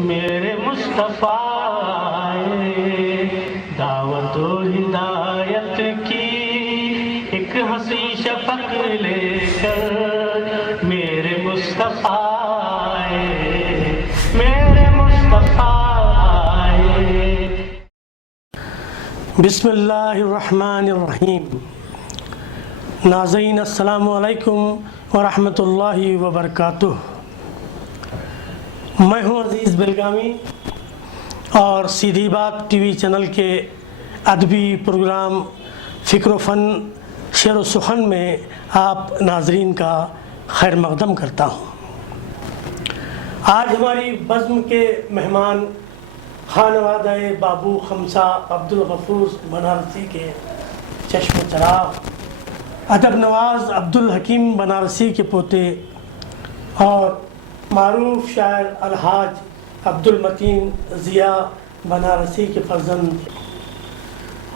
میرے مصطفیٰ دعوت و ہدایت کی ایک ہنسی شفق لے کر، میرے مصطفیٰ میرے مصطفیٰ۔ بسم اللہ الرحمن الرحیم۔ ناظرین السلام علیکم ورحمۃ اللہ وبرکاتہ۔ میں ہوں عزیز بلگامی اور سیدھی بات ٹی وی چینل کے ادبی پروگرام فکر و فن شعر و سخن میں آپ ناظرین کا خیر مقدم کرتا ہوں۔ آج ہماری بزم کے مہمان خانوادہ بابو خمسہ عبدالغفور بنارسی کے چشم چراغ، ادب نواز عبدالحکیم بنارسی کے پوتے اور معروف شاعر الحاج عبدالمتین ضیاء بنارسی کے فرزند،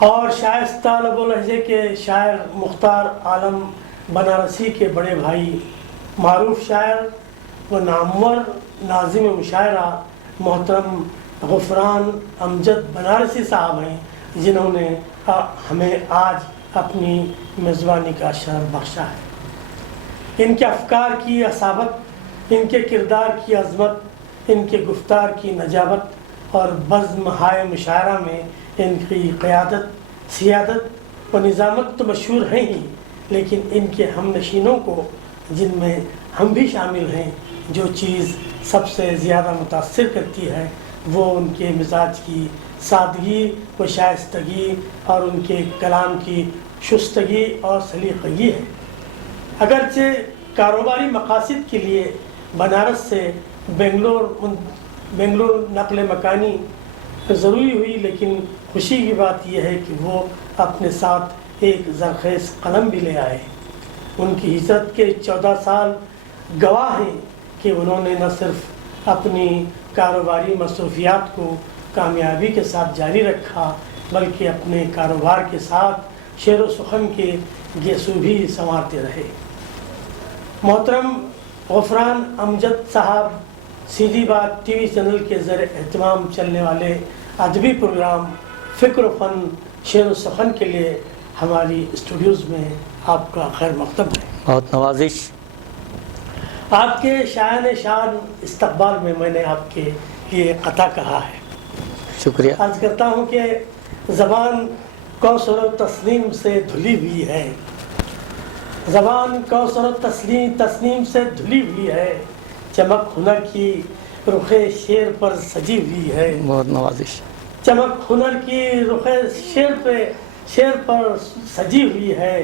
اور شائستہ لب و لہجے کے شاعر مختار عالم بنارسی کے بڑے بھائی، معروف شاعر و نامور ناظم مشاعرہ محترم غفران امجد بنارسی صاحب ہیں، جنہوں نے ہمیں آج اپنی میزبانی کا شرف بخشا ہے۔ ان کے افکار کی اصابت، ان کے کردار کی عظمت، ان کے گفتار کی نجابت اور بزم ہائے مشاعرہ میں ان کی قیادت، سیادت و نظامت تو مشہور ہیں ہی، لیکن ان کے ہم نشینوں کو، جن میں ہم بھی شامل ہیں، جو چیز سب سے زیادہ متاثر کرتی ہے وہ ان کے مزاج کی سادگی و شائستگی اور ان کے کلام کی شستگی اور سلیقگی ہے۔ اگرچہ کاروباری مقاصد کے لیے بنارس سے بنگلور نقل مکانی ضروری ہوئی، لیکن خوشی کی بات یہ ہے کہ وہ اپنے ساتھ ایک زرخیز قلم بھی لے آئے۔ ان کی ہجرت کے 14 سال گواہ ہیں کہ انہوں نے نہ صرف اپنی کاروباری مصروفیات کو کامیابی کے ساتھ جاری رکھا، بلکہ اپنے کاروبار کے ساتھ شعر و سخن کے گیسو بھی سنوارتے رہے۔ محترم غفران امجد صاحب سیدھی بات ٹی وی چینل کے زیر اہتمام چلنے والے ادبی پروگرام فکر و فن شعر و سخن کے لیے ہماری اسٹوڈیوز میں آپ کا خیر مقدم ہے۔ بہت نوازش۔ آپ کے شایان شان استقبال میں میں نے آپ کے لیے قطع کہا ہے۔ شکریہ۔ عرض کرتا ہوں کہ زبان کوثر و تسنیم سے دھلی ہوئی ہے، زبان کوثر و تسنیم سے دھلی ہوئی ہے، چمک ہنر کی رخ شعر پر سجی ہوئی ہے۔ بہت نوازش۔ چمک ہنر کی رخ شعر پر سجی ہوئی ہے،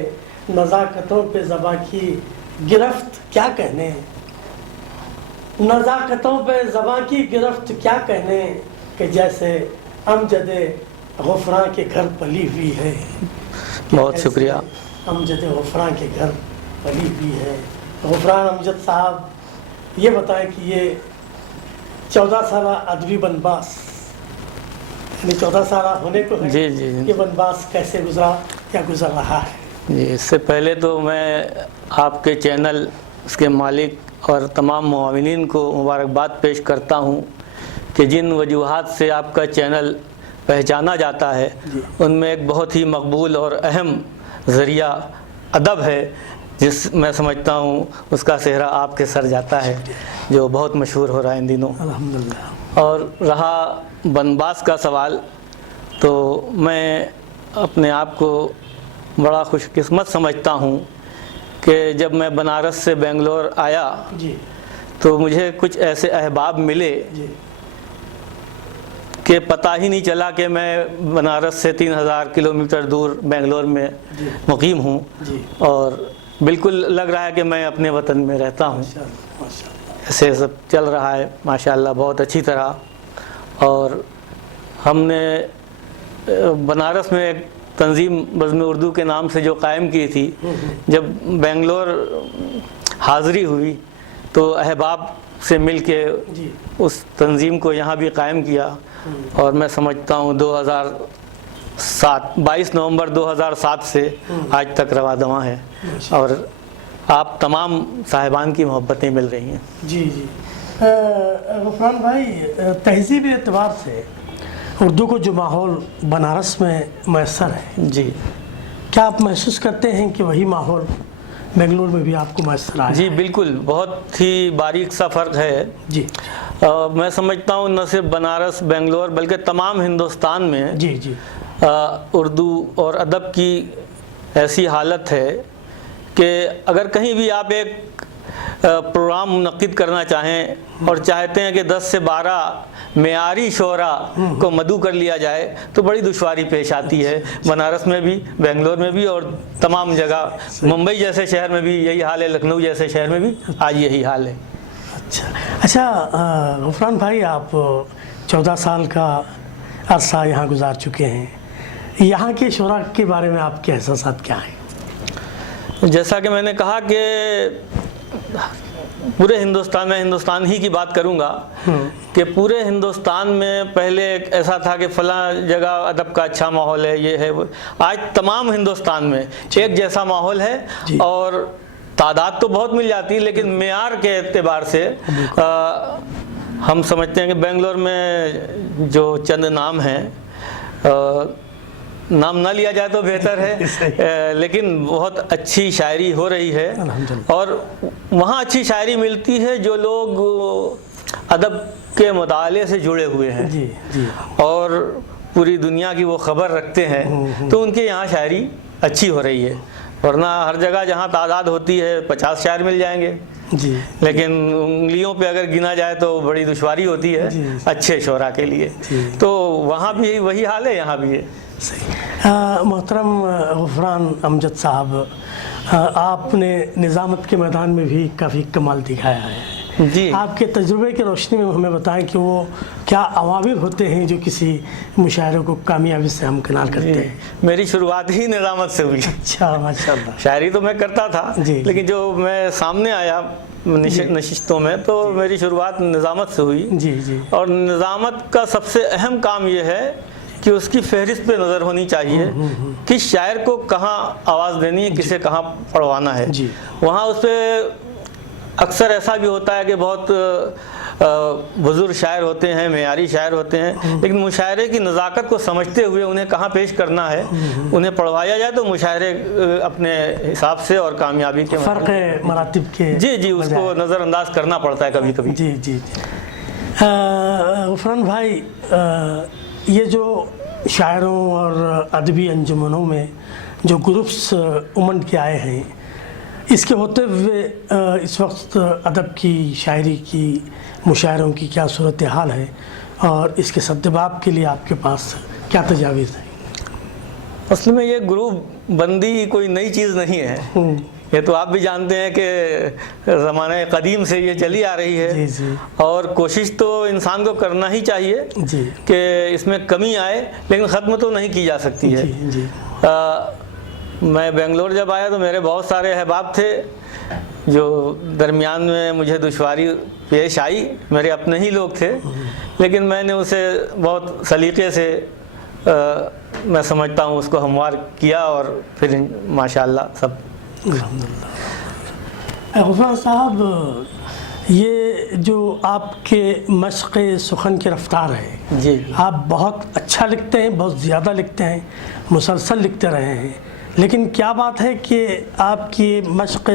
نزاکتوں پہ زباں کی گرفت کیا کہنے، نزاکتوں پہ زباں کی گرفت کیا کہنے، کہ جیسے امجد غفران کے گھر پلی ہوئی ہے۔ بہت شکریہ۔ امجد غفران کے گھر پلی ہوئی ہے۔ غفران امجد صاحب یہ بتائیں کہ یہ 14 سالہ ادبی بنباس، یعنی 14 سالہ ہونے کو ہے، جی جی یہ بنباس کیسے گزرا یا گزر رہا ہے؟ جی، اس سے پہلے تو میں آپ کے چینل، اس کے مالک اور تمام معاونین کو مبارکباد پیش کرتا ہوں کہ جن وجوہات سے آپ کا چینل پہچانا جاتا ہے ان میں ایک بہت ہی مقبول اور اہم ذریعہ ادب ہے، جس میں سمجھتا ہوں اس کا صحرا آپ کے سر جاتا ہے، جو بہت مشہور ہو رہا ہے ان دنوں۔ الحمدللہ۔ اور رہا بنباس کا سوال، تو میں اپنے آپ کو بڑا خوش قسمت سمجھتا ہوں کہ جب میں بنارس سے بنگلور آیا جی تو مجھے کچھ ایسے احباب ملے جی کہ پتہ ہی نہیں چلا کہ میں بنارس سے 3000 کلومیٹر دور بنگلور میں مقیم ہوں، جی اور بالکل لگ رہا ہے کہ میں اپنے وطن میں رہتا ہوں۔ ماشاءاللہ۔ ایسے سب چل رہا ہے ماشاءاللہ بہت اچھی طرح۔ اور ہم نے بنارس میں ایک تنظیم بزم اردو کے نام سے جو قائم کی تھی، جب بنگلور حاضری ہوئی تو احباب سے مل کے اس تنظیم کو یہاں بھی قائم کیا، اور میں سمجھتا ہوں 22 نومبر 2007 سے آج تک رواں دواں ہے، اور آپ تمام صاحبان کی محبتیں مل رہی ہیں۔ جی جی غفران بھائی، تہذیبی اعتبار سے اردو کو جو ماحول بنارس میں میسر ہے، جی کیا آپ محسوس کرتے ہیں کہ وہی ماحول بنگلور میں بھی آپ کو میسر آیا؟ جی بالکل، بہت ہی باریک سا فرق ہے۔ جی میں سمجھتا ہوں نہ صرف بنارس بنگلور بلکہ تمام ہندوستان میں جی جی اردو اور ادب کی ایسی حالت ہے کہ اگر کہیں بھی آپ ایک پروگرام منعقد کرنا چاہیں اور چاہتے ہیں کہ 10 سے 12 معیاری شعراء کو مدعو کر لیا جائے تو بڑی دشواری پیش آتی ہے۔ بنارس میں بھی، بنگلور میں بھی، اور تمام جگہ، ممبئی جیسے شہر میں بھی یہی حال ہے، لکھنؤ جیسے شہر میں بھی آج یہی حال ہے۔ اچھا غفران بھائی، آپ 14 سال کا عرصہ یہاں گزار چکے ہیں، یہاں کے شعراء کے بارے میں آپ کے احساسات کیا ہیں؟ جیسا کہ میں نے کہا کہ پورے ہندوستان میں، ہندوستان ہی کی بات کروں گا کہ پورے ہندوستان میں پہلے ایسا تھا کہ فلاں جگہ ادب کا اچھا ماحول ہے، یہ ہے وہ، آج تمام ہندوستان میں ایک جیسا ماحول ہے، اور تعداد تو بہت مل جاتی ہے لیکن معیار کے اعتبار سے ہم سمجھتے ہیں کہ بنگلور میں جو چند نام ہیں، نام نہ لیا جائے تو بہتر ہے، لیکن بہت اچھی شاعری ہو رہی ہے، اور وہاں اچھی شاعری ملتی ہے جو لوگ ادب کے مطالعے سے جڑے ہوئے ہیں اور پوری دنیا کی وہ خبر رکھتے ہیں، تو ان کے یہاں شاعری اچھی ہو رہی ہے، ورنہ ہر جگہ جہاں تعداد ہوتی ہے 50 شاعر مل جائیں گے، لیکن انگلیوں پہ اگر گنا جائے تو بڑی دشواری ہوتی ہے اچھے شعراء کے لیے، تو وہاں بھی وہی حال ہے، یہاں بھی ہے۔ محترم غفران امجد صاحب، آپ نے نظامت کے میدان میں بھی کافی کمال دکھایا ہے، جی آپ کے تجربے کی روشنی میں ہمیں بتائیں کہ وہ کیا عوامل ہوتے ہیں جو کسی مشاعرے کو کامیابی سے ہمکنار کرتے ہیں؟ میری شروعات ہی نظامت سے ہوئی۔ اچھا، ماشاء اللہ۔ شاعری تو میں کرتا تھا لیکن جو میں سامنے آیا نشستوں میں تو میری شروعات نظامت سے ہوئی، اور نظامت کا سب سے اہم کام یہ ہے کہ اس کی فہرست پہ نظر ہونی چاہیے کہ شاعر کو کہاں آواز دینی ہے، کسے کہاں پڑھوانا ہے۔ وہاں اس پہ اکثر ایسا بھی ہوتا ہے کہ بہت بزرگ شاعر ہوتے ہیں، معیاری شاعر ہوتے ہیں، لیکن مشاعرے کی نزاکت کو سمجھتے ہوئے انہیں کہاں پیش کرنا ہے، انہیں پڑھوایا جائے تو مشاعرے اپنے حساب سے اور کامیابی کے فرق مراتب کے جی اس کو نظر انداز کرنا پڑتا ہے کبھی کبھی۔ جی غفران بھائی، یہ جو شاعروں اور ادبی انجمنوں میں جو گروپس امنڈ کے آئے ہیں، اس کے ہوتے ہوئے اس وقت ادب کی، شاعری کی، مشاعروں کی کیا صورتحال ہے، اور اس کے سدباب کے لیے آپ کے پاس کیا تجاویز ہیں؟ اصل میں یہ گروپ بندی کوئی نئی چیز نہیں ہے، یہ تو آپ بھی جانتے ہیں کہ زمانہ قدیم سے یہ چلی آ رہی ہے، اور کوشش تو انسان کو کرنا ہی چاہیے کہ اس میں کمی آئے، لیکن ختم تو نہیں کی جا سکتی ہے۔ میں بنگلور جب آیا تو میرے بہت سارے احباب تھے جو درمیان میں مجھے دشواری پیش آئی، میرے اپنے ہی لوگ تھے، لیکن میں نے اسے بہت سلیقے سے میں سمجھتا ہوں اس کو ہموار کیا، اور پھر ماشاءاللہ سب الحمدللہ۔ غفران صاحب، یہ جو آپ کے مشق سخن کی رفتار ہے، آپ بہت اچھا لکھتے ہیں، بہت زیادہ لکھتے ہیں، مسلسل لکھتے رہے ہیں، لیکن کیا بات ہے کہ آپ کی مشق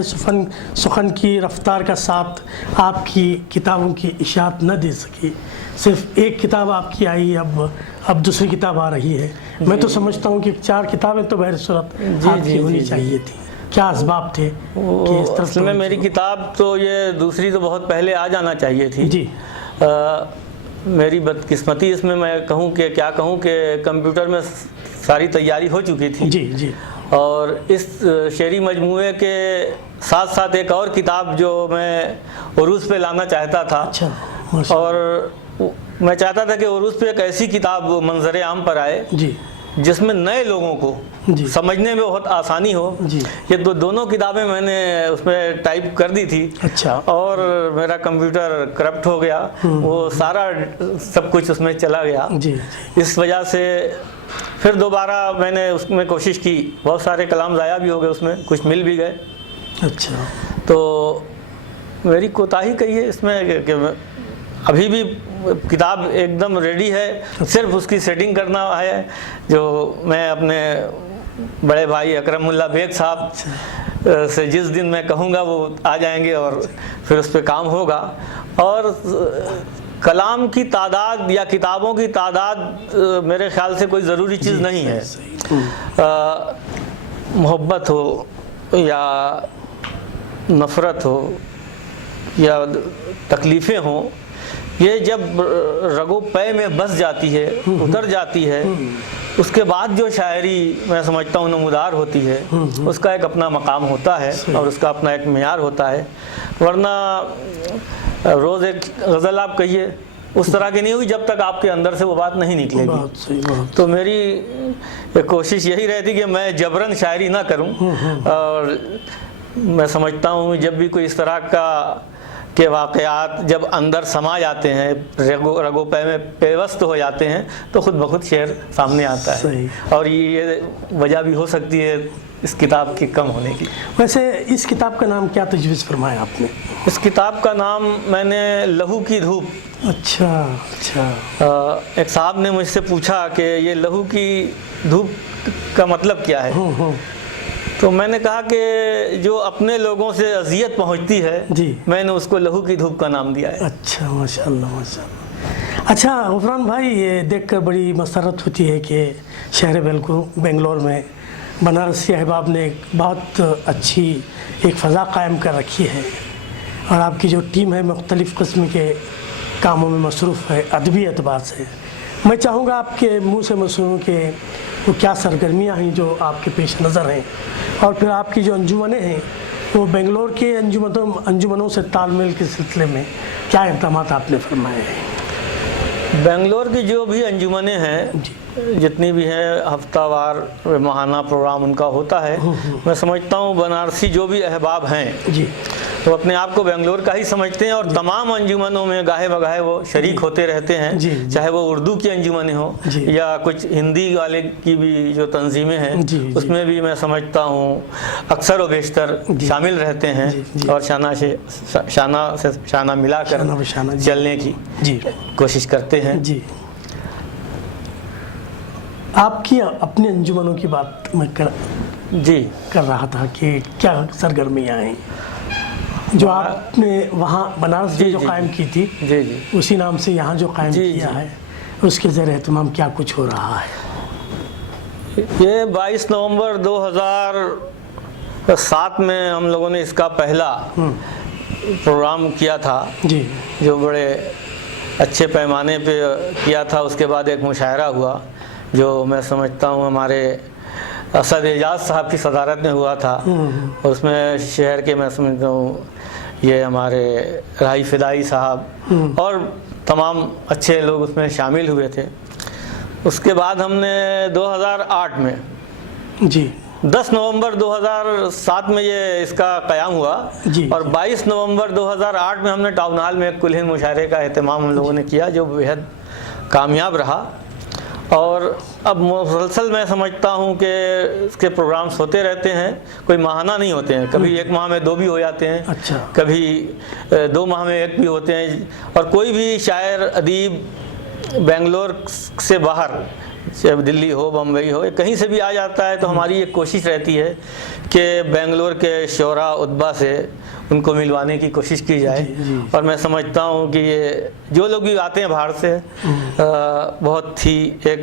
سخن کی رفتار کا ساتھ آپ کی کتابوں کی اشاعت نہ دے سکی؟ صرف ایک کتاب آپ کی آئی، اب دوسری کتاب آ رہی ہے۔ میں تو سمجھتا ہوں کہ 4 کتابیں تو بہر صورت آپ کی ہونی چاہیے تھی، کیا اسباب تھے کہ اس طرح؟ میں میری کتاب تو یہ دوسری تو بہت پہلے آ جانا چاہیے تھی۔ میری بدقسمتی اس میں کہوں کہ کیا کہوں کہ کمپیوٹر میں ساری تیاری ہو چکی تھی، اور اس شعری مجموعے کے ساتھ ساتھ ایک اور کتاب جو میں عروض پہ لانا چاہتا تھا، اور میں چاہتا تھا کہ عروض پہ ایک ایسی کتاب منظر عام پر آئے جس میں نئے لوگوں کو سمجھنے میں بہت آسانی ہو۔ یہ دونوں کتابیں میں نے اس میں ٹائپ کر دی تھی، اور میرا کمپیوٹر کرپٹ ہو گیا، وہ سارا سب کچھ اس میں چلا گیا، اس وجہ سے پھر دوبارہ میں نے اس میں کوشش کی، بہت سارے کلام ضائع بھی ہو گئے، اس میں کچھ مل بھی گئے۔ تو میری کوتاہی کہی ہے اس میں کہ ابھی بھی کتاب ایک دم ریڈی ہے، صرف اس کی سیٹنگ کرنا ہے، جو میں اپنے بڑے بھائی اکرم اللہ بیگ صاحب سے جس دن میں کہوں گا وہ آ جائیں گے اور پھر اس پہ کام ہوگا۔ اور کلام کی تعداد یا کتابوں کی تعداد میرے خیال سے کوئی ضروری چیز نہیں ہے۔ محبت ہو یا نفرت ہو یا تکلیفیں ہوں، یہ جب رگو پے میں بس جاتی ہے، اتر جاتی ہے، اس کے بعد جو شاعری میں سمجھتا ہوں نمودار ہوتی ہے، اس کا ایک اپنا مقام ہوتا ہے اور اس کا اپنا ایک معیار ہوتا ہے۔ ورنہ روز ایک غزل آپ کہیے اس طرح کی نہیں ہوئی جب تک آپ کے اندر سے وہ بات نہیں نکلے گی۔ تو میری کوشش یہی رہتی کہ میں جبراً شاعری نہ کروں، اور میں سمجھتا ہوں جب بھی کوئی اس طرح کے واقعات جب اندر سما جاتے ہیں، رگو پے میں پیوست ہو جاتے ہیں، تو خود بخود شعر سامنے آتا ہے۔ اور یہ وجہ بھی ہو سکتی ہے اس کتاب کے کم ہونے کی۔ ویسے اس کتاب کا نام کیا تجویز فرمایا آپ نے؟ اس کتاب کا نام میں نے لہو کی دھوپ۔ اچھا۔ ایک صاحب نے مجھ سے پوچھا کہ یہ لہو کی دھوپ کا مطلب کیا ہے، تو میں نے کہا کہ جو اپنے لوگوں سے اذیت پہنچتی ہے، میں نے اس کو لہو کی دھوپ کا نام دیا ہے۔ اچھا، ماشاء اللہ ماشاء اللہ۔ اچھا غفران بھائی، یہ دیکھ کر بڑی مسرت ہوتی ہے کہ شہر بنگلور میں بنارسی احباب نے ایک بہت اچھی ایک فضا قائم کر رکھی ہے، اور آپ کی جو ٹیم ہے مختلف قسم کے کاموں میں مصروف ہے ادبی اعتبار سے۔ میں چاہوں گا آپ کے منہ سے میں سنوں کہ وہ کیا سرگرمیاں ہیں جو آپ کے پیش نظر ہیں، اور پھر آپ کی جو انجمنیں ہیں وہ بنگلور کے انجمنوں سے تال میل کے سلسلے میں کیا اقدامات آپ نے فرمائے ہیں؟ بنگلور کی جو بھی انجمنیں ہیں، جتنی بھی ہیں، ہفتہ وار ماہانہ پروگرام ان کا ہوتا ہے۔ میں سمجھتا ہوں بنارسی جو بھی احباب ہیں وہ اپنے آپ کو بنگلور کا ہی سمجھتے ہیں، اور تمام انجمنوں میں گاہے بگاہے وہ شریک ہوتے رہتے ہیں، چاہے وہ اردو کی انجمنیں ہوں یا کچھ ہندی والے کی بھی جو تنظیمیں ہیں، اس میں بھی میں سمجھتا ہوں اکثر و بیشتر شامل رہتے ہیں، اور شانہ سے شانہ ملا کر چلنے کی کوشش کرتے ہیں۔ آپ کی اپنے انجمنوں کی بات میں کر رہا تھا کہ کیا سرگرمیاں ہیں جو آپ نے وہاں بنارس میں جو قائم کی تھی، اسی نام سے یہاں جو قائم کیا ہے، اس کے زیر اہتمام کیا کچھ ہو رہا ہے؟ یہ 22 نومبر 2007 میں ہم لوگوں نے اس کا پہلا پروگرام کیا تھا، جو بڑے اچھے پیمانے پہ کیا تھا۔ اس کے بعد ایک مشاعرہ ہوا جو میں سمجھتا ہوں ہمارے اسد اعجاز صاحب کی صدارت میں ہوا تھا، اور اس میں شہر کے میں سمجھتا ہوں یہ ہمارے راہی فدائی صاحب اور تمام اچھے لوگ اس میں شامل ہوئے تھے۔ اس کے بعد ہم نے 2008 میں 10 نومبر 2007 میں یہ اس کا قیام ہوا، اور 22 نومبر 2008 میں ہم نے ٹاؤن ہال میں ایک کل ہند مشاعرے کا اہتمام ہم لوگوں نے کیا، جو بےحد کامیاب رہا۔ اور اب مسلسل میں سمجھتا ہوں کہ اس کے پروگرامز ہوتے رہتے ہیں، کوئی ماہانہ نہیں ہوتے ہیں، کبھی ایک ماہ میں 2 بھی ہو جاتے ہیں، کبھی 2 ماہ میں 1 بھی ہوتے ہیں، اور کوئی بھی شاعر ادیب بنگلور سے باہر، چاہے دلی ہو بمبئی ہو، کہیں سے بھی آ جاتا ہے، تو ہماری ایک کوشش رہتی ہے کہ بنگلور کے شعراء ادبا سے ان کو ملوانے کی کوشش کی جائے۔ اور میں سمجھتا ہوں کہ یہ جو لوگ بھی آتے ہیں باہر سے بہت ہی ایک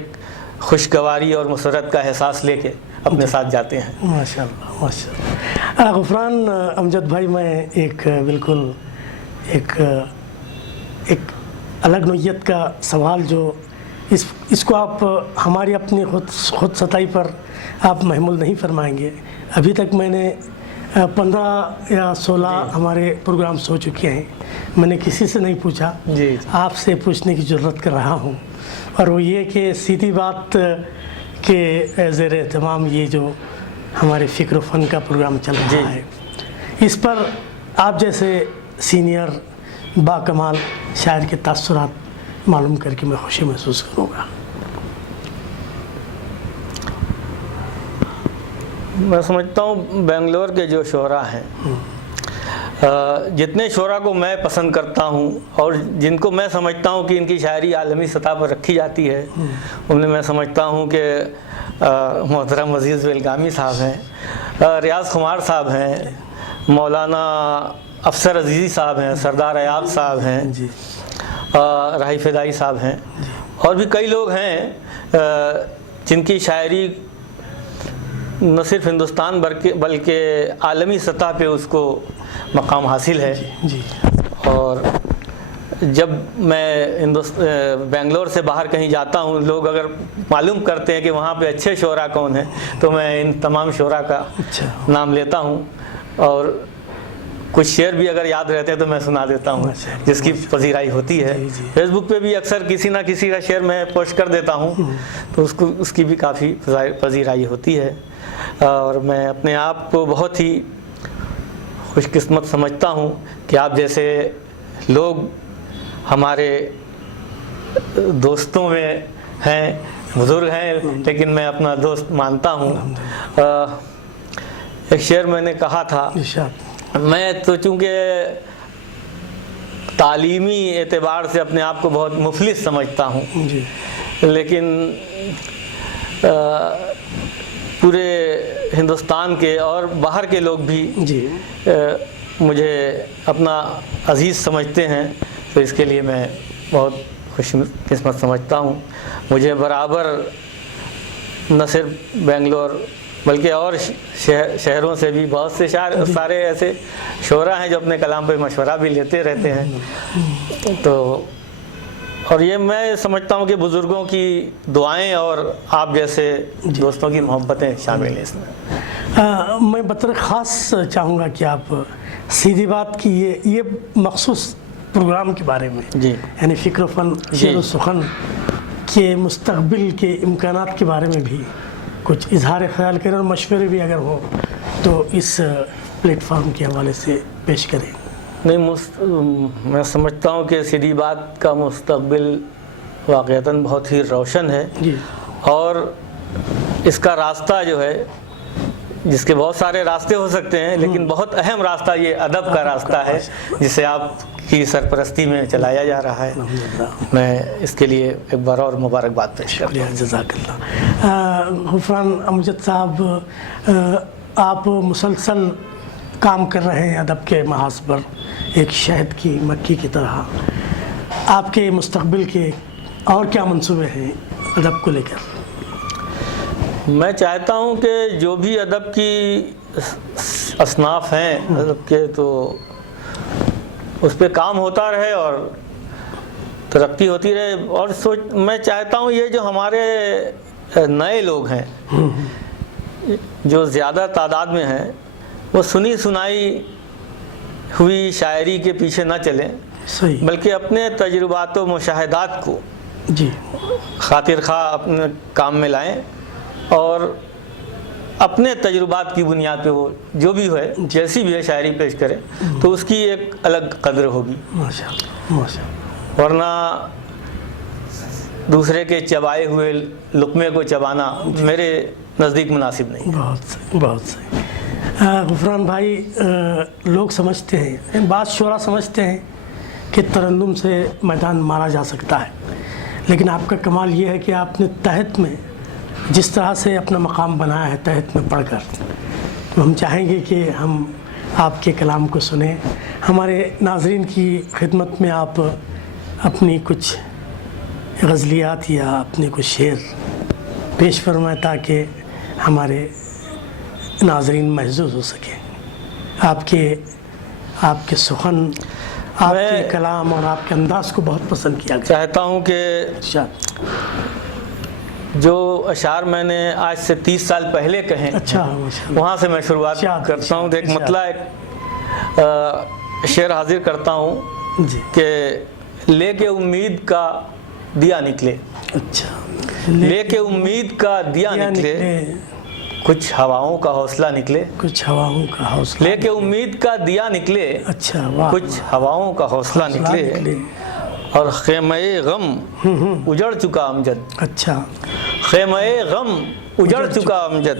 خوشگواری اور مسرت کا احساس لے کے اپنے ساتھ جاتے ہیں۔ ماشاء اللہ ماشاء اللہ۔ غفران امجد بھائی، میں ایک بالکل ایک الگ نوعیت کا سوال جو اس کو آپ ہماری اپنی خود ستائی پر آپ محمول نہیں فرمائیں گے۔ ابھی تک میں نے 15 یا 16 ہمارے پروگرامز ہو چکے ہیں، میں نے کسی سے نہیں پوچھا، آپ سے پوچھنے کی ضرورت کر رہا ہوں، اور وہ یہ کہ سیدھی بات کے زیر اہتمام یہ جو ہمارے فکر و فن کا پروگرام چل رہا ہے، اس پر آپ جیسے سینئر با کمال شاعر کے تاثرات معلوم کر کے میں خوشی محسوس کروں گا۔ میں سمجھتا ہوں بنگلور کے جو شعراء ہیں جتنے شعراء کو میں پسند کرتا ہوں اور جن کو میں سمجھتا ہوں کہ ان کی شاعری عالمی سطح پر رکھی جاتی ہے، ان میں سمجھتا ہوں کہ محترم عزیز الگامی صاحب ہیں، ریاض خمار صاحب ہیں، مولانا افسر عزیزی صاحب ہیں، سردار ایاب صاحب ہیں، جی راہی فدائی صاحب ہیں، اور بھی کئی لوگ ہیں جن کی شاعری نہ صرف ہندوستان بلکہ عالمی سطح پہ اس کو مقام حاصل ہے۔ جی اور جب میں بنگلور سے باہر کہیں جاتا ہوں، لوگ اگر معلوم کرتے ہیں کہ وہاں پہ اچھے شعراء کون ہیں تو میں ان تمام شعراء کا اچھا نام لیتا ہوں، اور کچھ شعر بھی اگر یاد رہتے ہیں تو میں سنا دیتا ہوں، جس کی پذیرائی ہوتی ہے۔ فیس بک پہ بھی اکثر کسی نہ کسی کا شعر میں پوسٹ کر دیتا ہوں تو اس کی بھی کافی پذیرائی ہوتی ہے، اور میں اپنے آپ کو بہت ہی خوش قسمت سمجھتا ہوں کہ آپ جیسے لوگ ہمارے دوستوں میں ہیں، بزرگ ہیں لیکن میں اپنا دوست مانتا ہوں۔ ایک شعر میں نے کہا تھا، میں تو چونکہ تعلیمی اعتبار سے اپنے آپ کو بہت مفلس سمجھتا ہوں، جی لیکن پورے ہندوستان کے اور باہر کے لوگ بھی جی مجھے اپنا عزیز سمجھتے ہیں، تو اس کے لیے میں بہت خوش قسمت سمجھتا ہوں۔ مجھے برابر نہ صرف بنگلور بلکہ اور شہروں سے بھی بہت سے سارے ایسے شعراء ہیں جو اپنے کلام پہ مشورہ بھی لیتے رہتے ہیں، تو اور یہ میں سمجھتا ہوں کہ بزرگوں کی دعائیں اور آپ جیسے دوستوں کی محبتیں شامل ہیں اس میں۔ میں بطور خاص چاہوں گا کہ آپ سیدھی بات کی یہ مخصوص پروگرام کے بارے میں، جی یعنی فکر و فن، شعر و سخن کے مستقبل کے امکانات کے بارے میں بھی کچھ اظہار خیال کریں، اور مشورے بھی اگر ہوں تو اس پلیٹ فارم کے حوالے سے پیش کریں۔ نہیں، میں سمجھتا ہوں کہ سیدھی بات کا مستقبل واقعتاً بہت ہی روشن ہے، جی اور اس کا راستہ جو ہے، جس کے بہت سارے راستے ہو سکتے ہیں لیکن بہت اہم راستہ یہ ادب کا راستہ ہے جسے آپ کی سرپرستی میں چلایا جا رہا ہے۔ میں اس کے لیے ایک بار اور مبارکباد پیش کرتا ہوں۔ جزاک اللہ۔ غفران امجد صاحب، آپ مسلسل کام کر رہے ہیں ادب کے محاذ پر، ایک شہد کی مکھی کی طرح۔ آپ کے مستقبل کے اور کیا منصوبے ہیں ادب کو لے کر؟ میں چاہتا ہوں کہ جو بھی ادب کی اصناف ہیں ادب کے، تو اس پہ کام ہوتا رہے اور ترقی ہوتی رہے، اور میں چاہتا ہوں یہ جو ہمارے نئے لوگ ہیں جو زیادہ تعداد میں ہیں، وہ سنی سنائی ہوئی شاعری کے پیچھے نہ چلیں، صحیح، بلکہ اپنے تجربات و مشاہدات کو جی خاطر خواہ اپنے کام میں لائیں، اور اپنے تجربات کی بنیاد پہ وہ جو بھی ہے، جیسی بھی ہے شاعری پیش کرے تو اس کی ایک الگ قدر ہوگی، ماشاءاللہ ماشاءاللہ، ورنہ دوسرے کے چبائے ہوئے لقمے کو چبانا میرے نزدیک مناسب نہیں۔ بہت صحیح، بہت صحیح۔ غفران بھائی، لوگ سمجھتے ہیں، بعض شعراء سمجھتے ہیں کہ ترنم سے میدان مارا جا سکتا ہے، لیکن آپ کا کمال یہ ہے کہ آپ نے تحت میں جس طرح سے اپنا مقام بنایا ہے، تحت میں پڑھ کر، تو ہم چاہیں گے کہ ہم آپ کے کلام کو سنیں۔ ہمارے ناظرین کی خدمت میں آپ اپنی کچھ غزلیات یا اپنے کچھ شعر پیش فرمائیں تاکہ ہمارے ناظرین محظوظ ہو سکیں۔ آپ کے سخن، آپ کے کلام اور آپ کے انداز کو بہت پسند کیا گیا۔ چاہتا ہوں کہ جو اشعار میں نے آج سے 30 سال پہلے کہے، اچھا، وہاں سے میں شروعات کرتا ہوں۔ ایک مطلع شعر حاضر کرتا ہوں کہ لے کے امید کا دیا نکلے، اچھا، لے کے امید کا دیا نکلے، کچھ ہواؤں کا حوصلہ نکلے، کچھ ہواؤں کا حوصلہ، لے کے امید کا دیا نکلے، اچھا، واہ، کچھ ہواؤں کا حوصلہ نکلے، اور خیمہ غم اجڑ چکا امجد، اچھا، خیمہ غم اجڑ چکا امجد،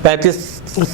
35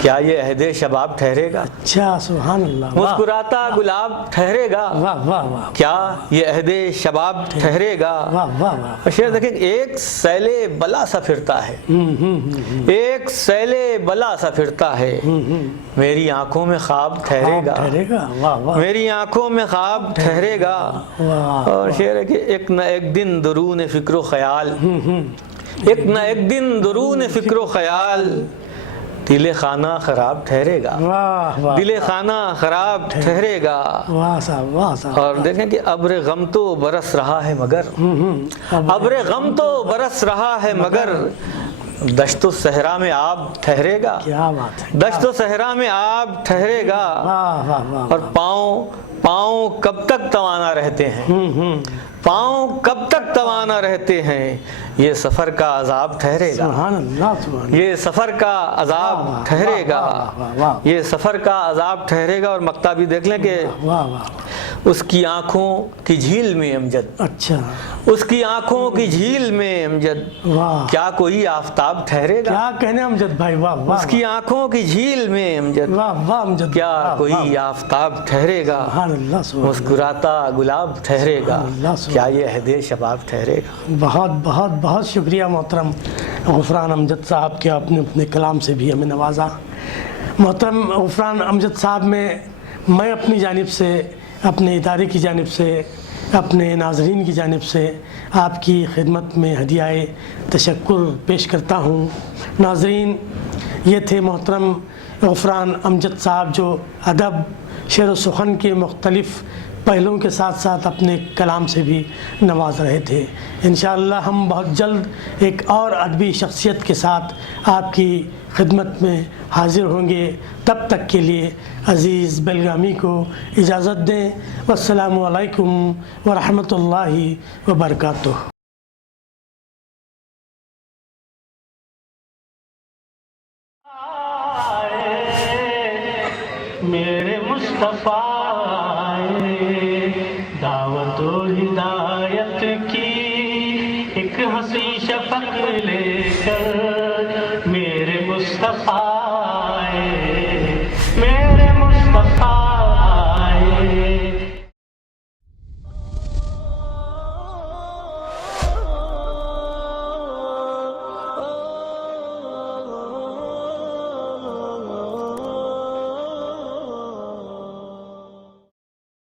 کیا یہ عہد شباب ٹھہرے گا؟ اچھا سبحان اللہ، واہ مسکراتا گلاب ٹھہرے گا؟ واہ واہ واہ کیا یہ عہد شباب ٹھہرے گا؟ واہ واہ واہ، اور شعر دیکھیں، ایک سیل بلا سا پھرتا ہے، ایک سیل بلا سا پھرتا ہے، میری آنکھوں میں خواب ٹھہرے گا، ٹھہرے گا، واہ واہ میری آنکھوں میں خواب ٹھہرے گا۔ واہ، اور شعر ہے کہ ایک نہ ایک دن درون فکر و خیال، ایک نہ ایک دن درون فکر و خیال، دل خانہ خراب ٹھہرے گا، واہ واہ دل خانہ خراب ٹھہرے گا۔ واہ صاحب، واہ صاحب، اور دیکھیں کہ ابر غم تو برس رہا ہے مگر، ابر غم تو برس رہا ہے مگر، دشت و صحرا میں آب ٹھہرے گا، کیا بات ہے، دشت و صحرا میں آب ٹھہرے گا۔ واہ واہ واہ، اور پاؤں کب تک توانا رہتے ہیں، پاؤں کب تک توانا رہتے ہیں، یہ سفر کا عذاب ٹھہرے گا، سبحان اللہ سبحان اللہ، یہ سفر کا عذاب ٹھہرے گا، واہ واہ یہ سفر کا عذاب ٹھہرے گا۔ اور مقطع بھی دیکھ لیں کہ واہ واہ، اس کی آنکھوں کی جھیل میں امجد، اچھا، اس کی آنکھوں کی جھیل میں امجد، واہ، کیا کوئی آفتاب ٹھہرے گا؟ کیا کہنے امجد بھائی، واہ واہ، اس کی آنکھوں کی جھیل میں امجد، واہ واہ امجد، کیا کوئی آفتاب ٹھہرے گا؟ سبحان اللہ سبحان مسکراتا گلاب ٹھہرے گا، اللہ سبحان، کیا یہ عہد شباب ٹھہرے گا؟ بہت بہت بہت شکریہ محترم غفران امجد صاحب کے، اپنے کلام سے بھی ہمیں نوازا۔ محترم غفران امجد صاحب میں اپنی جانب سے، اپنے ادارے کی جانب سے، اپنے ناظرین کی جانب سے آپ کی خدمت میں ہدیہ تشکر پیش کرتا ہوں۔ ناظرین، یہ تھے محترم غفران امجد صاحب، جو ادب، شعر و سخن کے مختلف پہلوؤں کے ساتھ ساتھ اپنے کلام سے بھی نواز رہے تھے۔ انشاءاللہ ہم بہت جلد ایک اور ادبی شخصیت کے ساتھ آپ کی خدمت میں حاضر ہوں گے۔ تب تک کے لیے عزیز بیلگامی کو اجازت دیں۔ والسلام علیکم ورحمۃ اللہ وبرکاتہ۔ میرے مصطفیٰ دعوت و ہدایت کی ایک حسین شفق لے کر، میرے مصطفیٰ